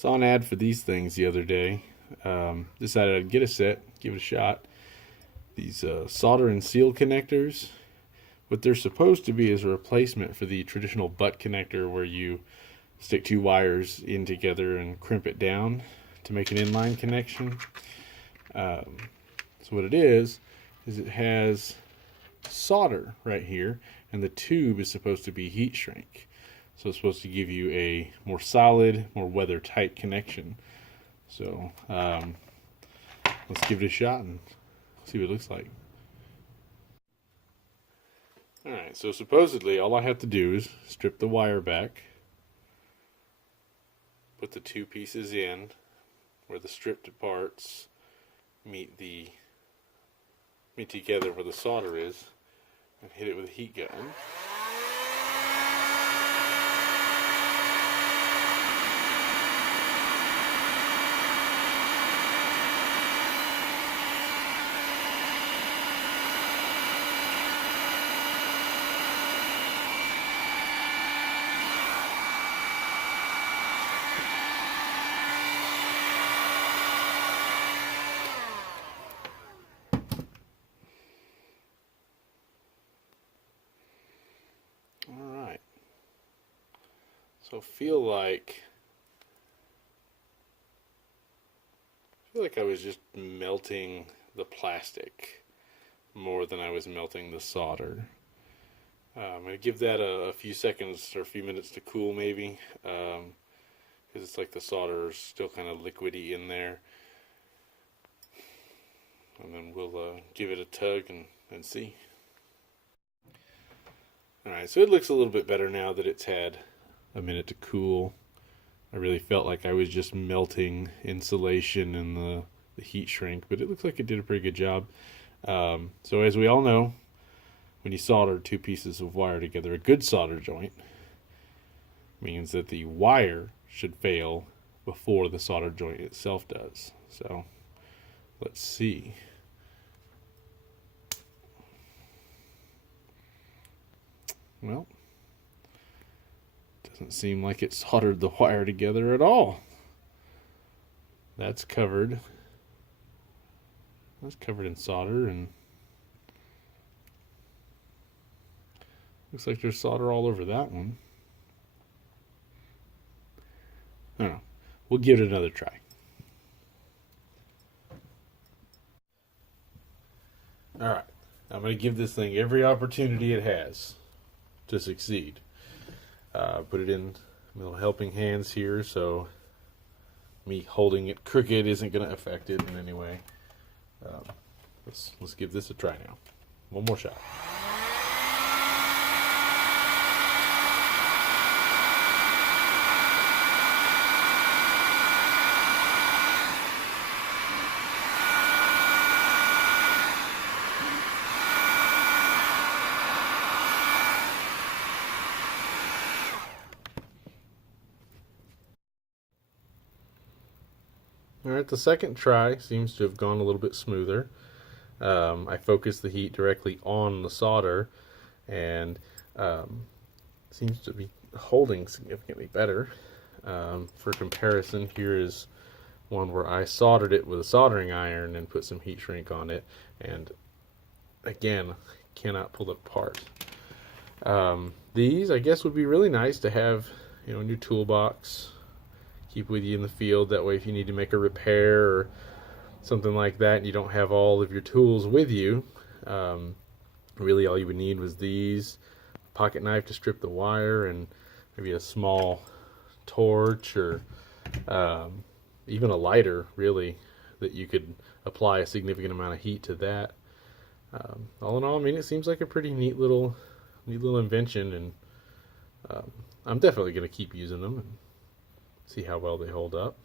Saw an ad for these things the other day. Decided I'd get a set, give it a shot. These solder and seal connectors. What they're supposed to be is a replacement for the traditional butt connector where you stick two wires in together and crimp it down to make an inline connection. So what it is it has solder right here, and the tube is supposed to be heat shrink. So it's supposed to give you a more solid, more weather tight connection. So let's give it a shot and see what it looks like. Alright, so supposedly all I have to do is strip the wire back, put the two pieces in where the stripped parts meet together where the solder is, and hit it with a heat gun. Alright, so I feel like I was just melting the plastic more than I was melting the solder. I'm going to give that a few seconds or a few minutes to cool maybe, because it's like the solder is still kind of liquidy in there. And then we'll give it a tug and see. Alright, so it looks a little bit better now that it's had a minute to cool. I really felt like I was just melting insulation and the heat shrink, but it looks like it did a pretty good job. So as we all know, when you solder two pieces of wire together, a good solder joint means that the wire should fail before the solder joint itself does. So let's see. Well, doesn't seem like it soldered the wire together at all. That's covered. That's covered in solder, and looks like there's solder all over that one. I don't know. We'll give it another try. Alright, I'm going to give this thing every opportunity it has to succeed. Put it in little helping hands here, so me holding it crooked isn't going to affect it in any way. Let's give this a try now. One more shot. Alright, the second try seems to have gone a little bit smoother. I focused the heat directly on the solder, and seems to be holding significantly better. For comparison, here is one where I soldered it with a soldering iron and put some heat shrink on it, and again, cannot pull it apart. These, I guess, would be really nice to have, in your toolbox. Keep with you in the field. That way, if you need to make a repair or something like that, and you don't have all of your tools with you, really all you would need was these, a pocket knife to strip the wire, and maybe a small torch, or even a lighter, really, that you could apply a significant amount of heat to that. All in all, I mean, it seems like a pretty neat little invention, and I'm definitely going to keep using them and see how well they hold up.